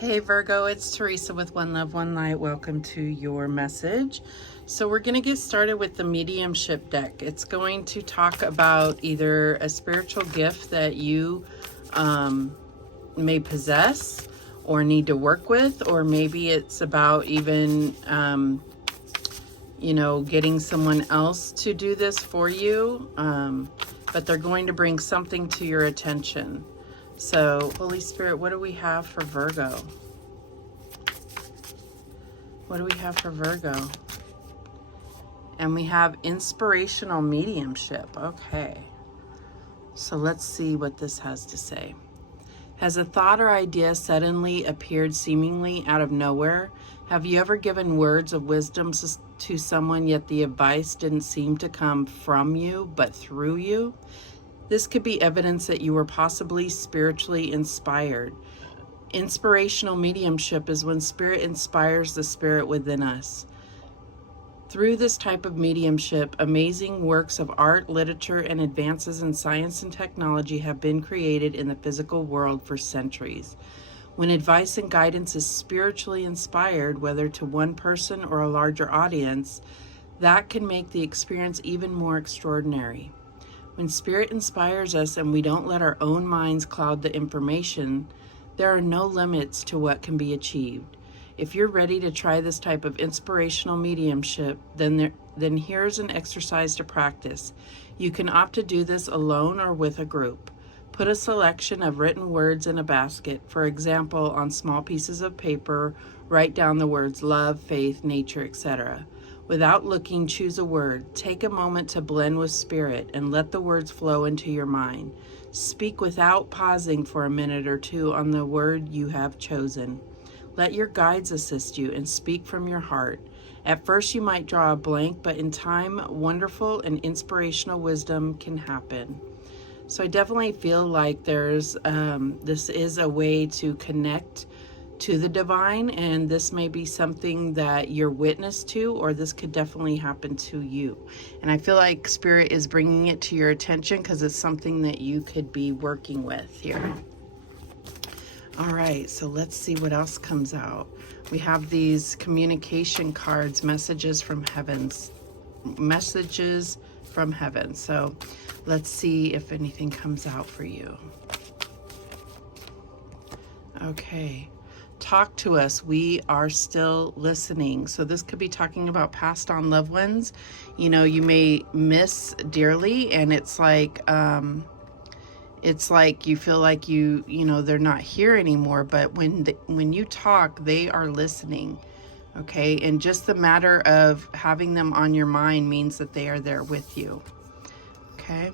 Hey Virgo, it's Teresa with One Love, One Light. Welcome to your message. So we're going to get started with the mediumship deck. It's going to talk about either a spiritual gift that you may possess or need to work with, or maybe it's about even, getting someone else to do this for you. But they're going to bring something to your attention. So, Holy Spirit, what do we have for Virgo? What do we have for Virgo? And we have inspirational mediumship. Okay. So let's see what this has to say. Has a thought or idea suddenly appeared seemingly out of nowhere? Have you ever given words of wisdom to someone, yet the advice didn't seem to come from you, but through you? This could be evidence that you were possibly spiritually inspired. Inspirational mediumship is when spirit inspires the spirit within us. Through this type of mediumship, amazing works of art, literature, and advances in science and technology have been created in the physical world for centuries. When advice and guidance is spiritually inspired, whether to one person or a larger audience, that can make the experience even more extraordinary. When spirit inspires us and we don't let our own minds cloud the information, there are no limits to what can be achieved. If you're ready to try this type of inspirational mediumship, then here's an exercise to practice. You can opt to do this alone or with a group. Put a selection of written words in a basket. For example, on small pieces of paper, write down the words love, faith, nature, etc. Without looking, choose a word. Take a moment to blend with spirit and let the words flow into your mind. Speak without pausing for a minute or two on the word you have chosen. Let your guides assist you and speak from your heart. At first you might draw a blank, but in time, wonderful and inspirational wisdom can happen. So I definitely feel like this is a way to connect to the divine, and this may be something that you're witness to, or this could definitely happen to you. And I feel like spirit is bringing it to your attention because it's something that you could be working with here. All right, so let's see what else comes out. We have these communication cards, messages from heaven. So let's see if anything comes out for you. Okay. Talk to us. We are still listening. So this could be talking about passed on loved ones. You may miss dearly, and it's like you feel like they're not here anymore. But when you talk, they are listening. Okay, and just the matter of having them on your mind means that they are there with you. Okay.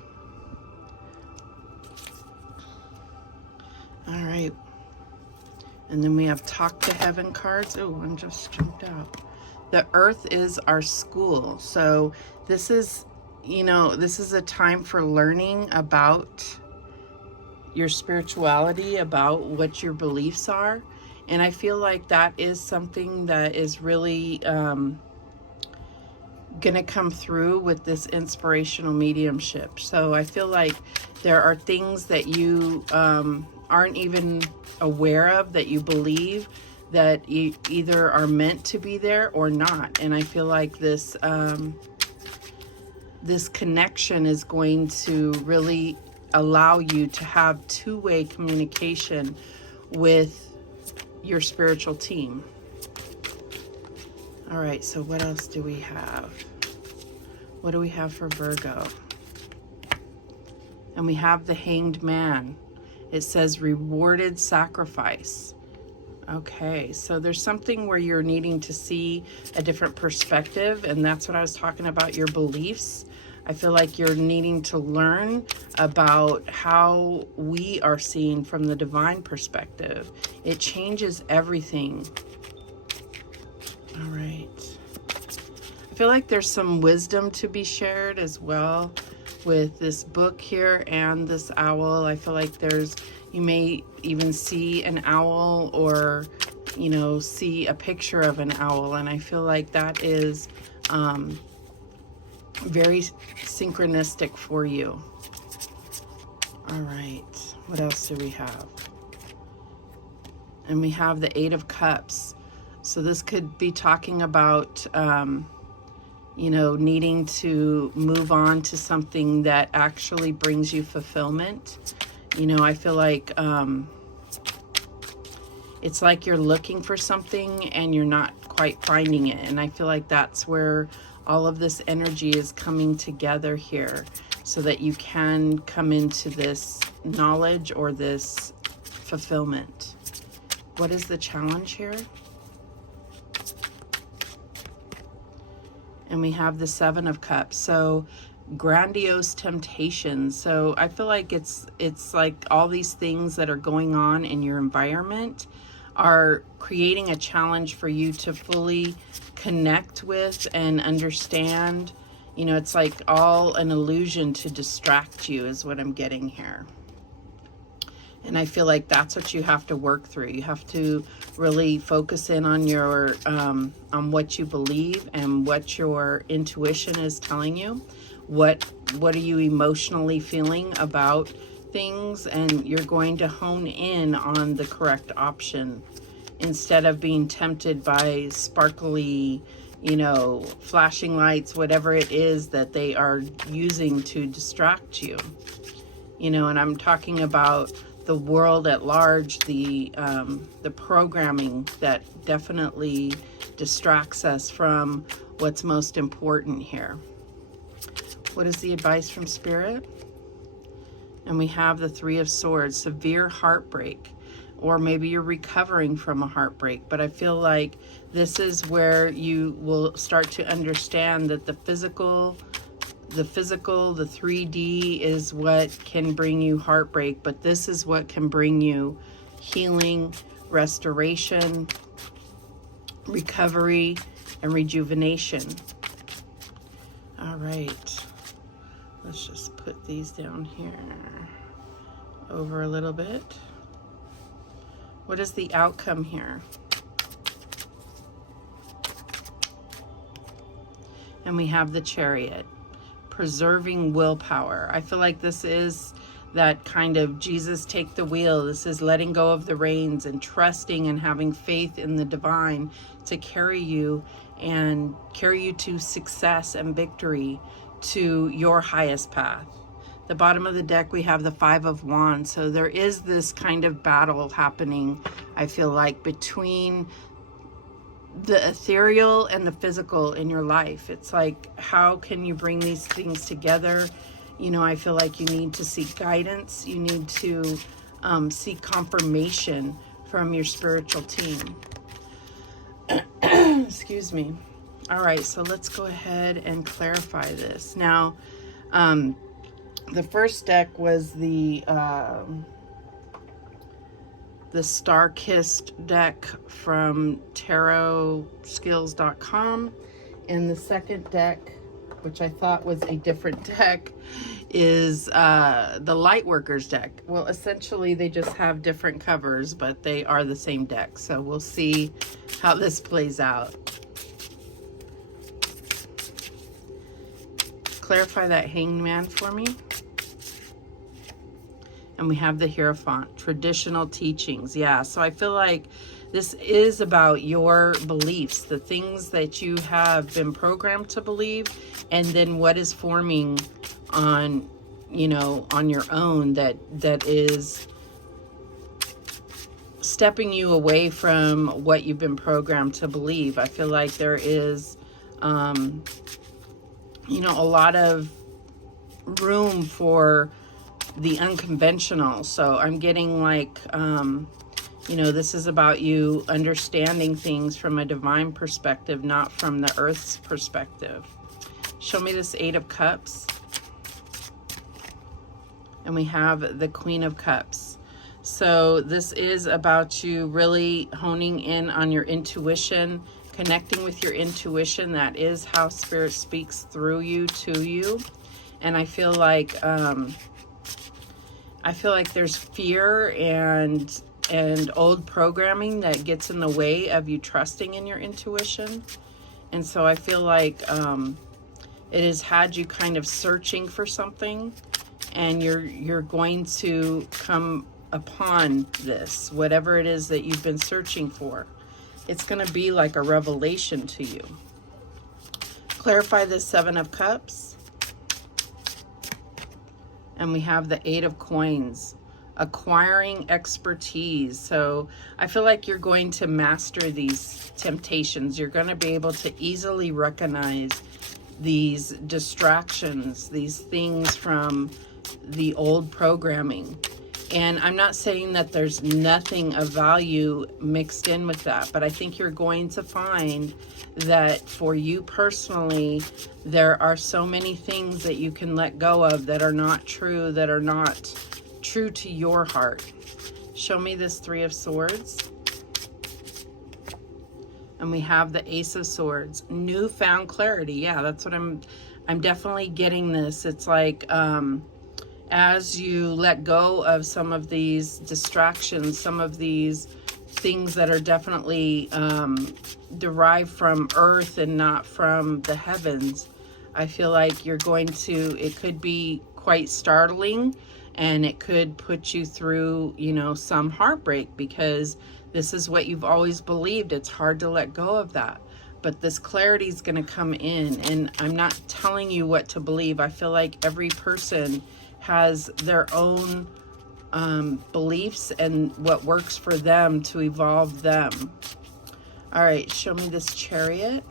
All right. And then we have Talk to Heaven cards. Oh, one just jumped out. The earth is our school. So this is a time for learning about your spirituality, about what your beliefs are. And I feel like that is something that is really going to come through with this inspirational mediumship. So I feel like there are things that you aren't even aware of, that you believe that either are meant to be there or not. And I feel like this connection is going to really allow you to have two-way communication with your spiritual team. All right, so what else do we have? What do we have for Virgo? And we have the Hanged Man. It says rewarded sacrifice. Okay, so there's something where you're needing to see a different perspective, and that's what I was talking about, your beliefs. I feel like you're needing to learn about how we are seen from the divine perspective. It changes everything. All right. I feel like there's some wisdom to be shared as well with this book here and this owl. I feel like you may even see an owl, or see a picture of an owl, and I feel like that is very synchronistic for you. All right, what else do we have? And we have the Eight of Cups. So this could be talking about, you know, needing to move on to something that actually brings you fulfillment. You know, I feel like it's like you're looking for something and you're not quite finding it. And I feel like that's where all of this energy is coming together here, so that you can come into this knowledge or this fulfillment. What is the challenge here? And we have the Seven of Cups. So grandiose temptations. So I feel like it's like all these things that are going on in your environment are creating a challenge for you to fully connect with and understand. You know, it's like all an illusion to distract you is what I'm getting here. And I feel like that's what you have to work through. You have to really focus in on your on what you believe and what your intuition is telling you. What are you emotionally feeling about things, and you're going to hone in on the correct option instead of being tempted by sparkly, you know, flashing lights, whatever it is that they are using to distract you. You know, and I'm talking about the world at large, the programming that definitely distracts us from what's most important here. What is the advice from Spirit? And we have the Three of Swords, severe heartbreak, or maybe you're recovering from a heartbreak. But I feel like this is where you will start to understand that the physical, the 3D is what can bring you heartbreak, but this is what can bring you healing, restoration, recovery, and rejuvenation. All right, let's just put these down here over a little bit. What is the outcome here? And we have the Chariot. Preserving willpower. I feel like this is that kind of Jesus take the wheel. This is letting go of the reins and trusting and having faith in the divine to carry you and carry you to success and victory, to your highest path. The bottom of the deck, we have the Five of Wands. So there is this kind of battle happening, I feel like, between the ethereal and the physical in your life. It's like, how can you bring these things together? You know, I feel like you need to seek guidance. You need to seek confirmation from your spiritual team. Excuse me. All right, so let's go ahead and clarify this. Now, the first deck was the Star-Kissed deck from tarotskills.com, and the second deck, which I thought was a different deck, is the Lightworkers deck. Well, essentially they just have different covers, but they are the same deck. So we'll see how this plays out. Clarify that Hanged Man for me. And we have the Hierophant, traditional teachings. Yeah, so I feel like this is about your beliefs, the things that you have been programmed to believe, and then what is forming on, you know, on your own that is stepping you away from what you've been programmed to believe. I feel like there is, you know, a lot of room for the unconventional. So I'm getting like, you know, this is about you understanding things from a divine perspective, not from the earth's perspective. Show me this Eight of Cups. And we have the Queen of Cups. So this is about you really honing in on your intuition, connecting with your intuition. That is how Spirit speaks through you, to you. And I feel like there's fear and old programming that gets in the way of you trusting in your intuition. And so I feel like it has had you kind of searching for something, and you're going to come upon this, whatever it is that you've been searching for. It's going to be like a revelation to you. Clarify the 7 of Cups. And we have the 8 of Coins. Acquiring expertise. So I feel like you're going to master these temptations. You're going to be able to easily recognize these distractions, these things from the old programming. And I'm not saying that there's nothing of value mixed in with that, but I think you're going to find that for you personally, there are so many things that you can let go of that are not true, that are not true to your heart. Show me this 3 of Swords. And we have the Ace of Swords. Newfound clarity. Yeah, that's what I'm definitely getting this. It's like, as you let go of some of these distractions, some of these things that are definitely derived from earth and not from the heavens, I feel like you're going to, it could be quite startling, and it could put you through, you know, some heartbreak, because this is what you've always believed. It's hard to let go of that. But this clarity is going to come in, and I'm not telling you what to believe. I feel like every person has their own beliefs and what works for them to evolve them. All right, show me this Chariot.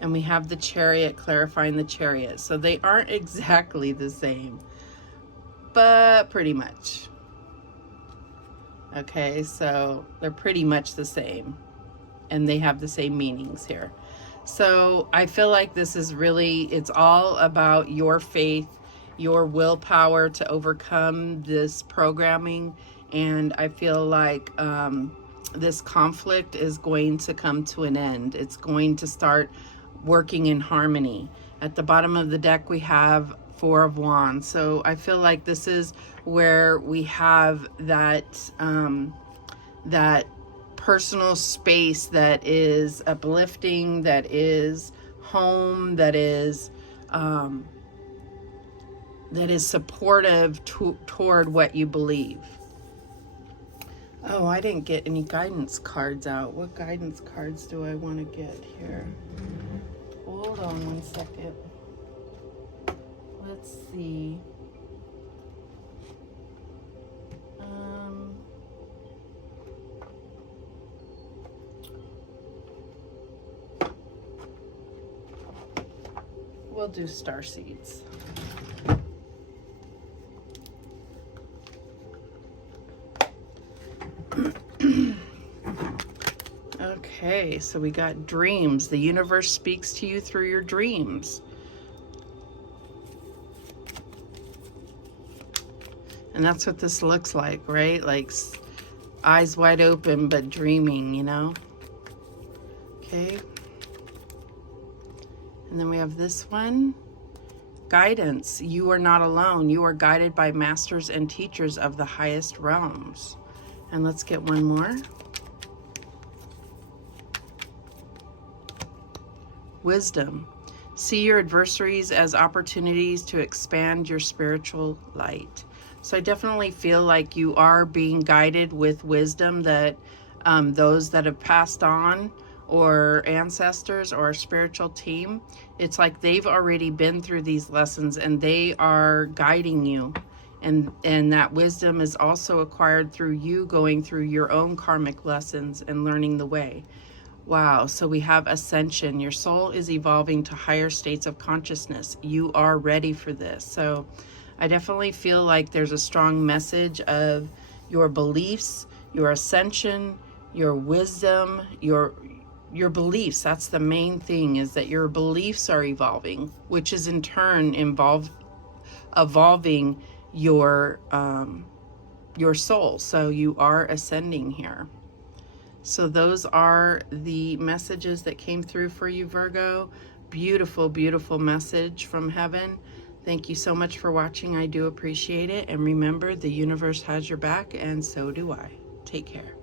And we have the Chariot, clarifying the Chariot. So they aren't exactly the same, but pretty much. Okay, so they're pretty much the same, and they have the same meanings here. So I feel like this is really, it's all about your faith, your willpower to overcome this programming. And I feel like this conflict is going to come to an end. It's going to start working in harmony. At the bottom of the deck, we have 4 of Wands. So I feel like this is where we have that, that personal space that is uplifting, that is home, that is supportive toward what you believe. Oh, I didn't get any guidance cards out. What guidance cards do I want to get here? Hold on one second. Let's see. We'll do star seeds. Okay, so we got dreams. The universe speaks to you through your dreams. And that's what this looks like, right? Like eyes wide open, but dreaming, you know? Okay. And then we have this one. Guidance. You are not alone. You are guided by masters and teachers of the highest realms. And let's get one more. Wisdom. See your adversaries as opportunities to expand your spiritual light. So I definitely feel like you are being guided with wisdom, that those that have passed on, or ancestors, or a spiritual team, it's like they've already been through these lessons and they are guiding you. And that wisdom is also acquired through you going through your own karmic lessons and learning the way. Wow, so we have ascension. Your soul is evolving to higher states of consciousness. You are ready for this. So I definitely feel like there's a strong message of your beliefs, your ascension, your wisdom, your beliefs. That's the main thing, is that your beliefs are evolving, which is in turn evolving your soul. So you are ascending here. So those are the messages that came through for you, Virgo. Beautiful, beautiful message from heaven. Thank you so much for watching. I do appreciate it. And remember, the universe has your back, and so do I. Take care.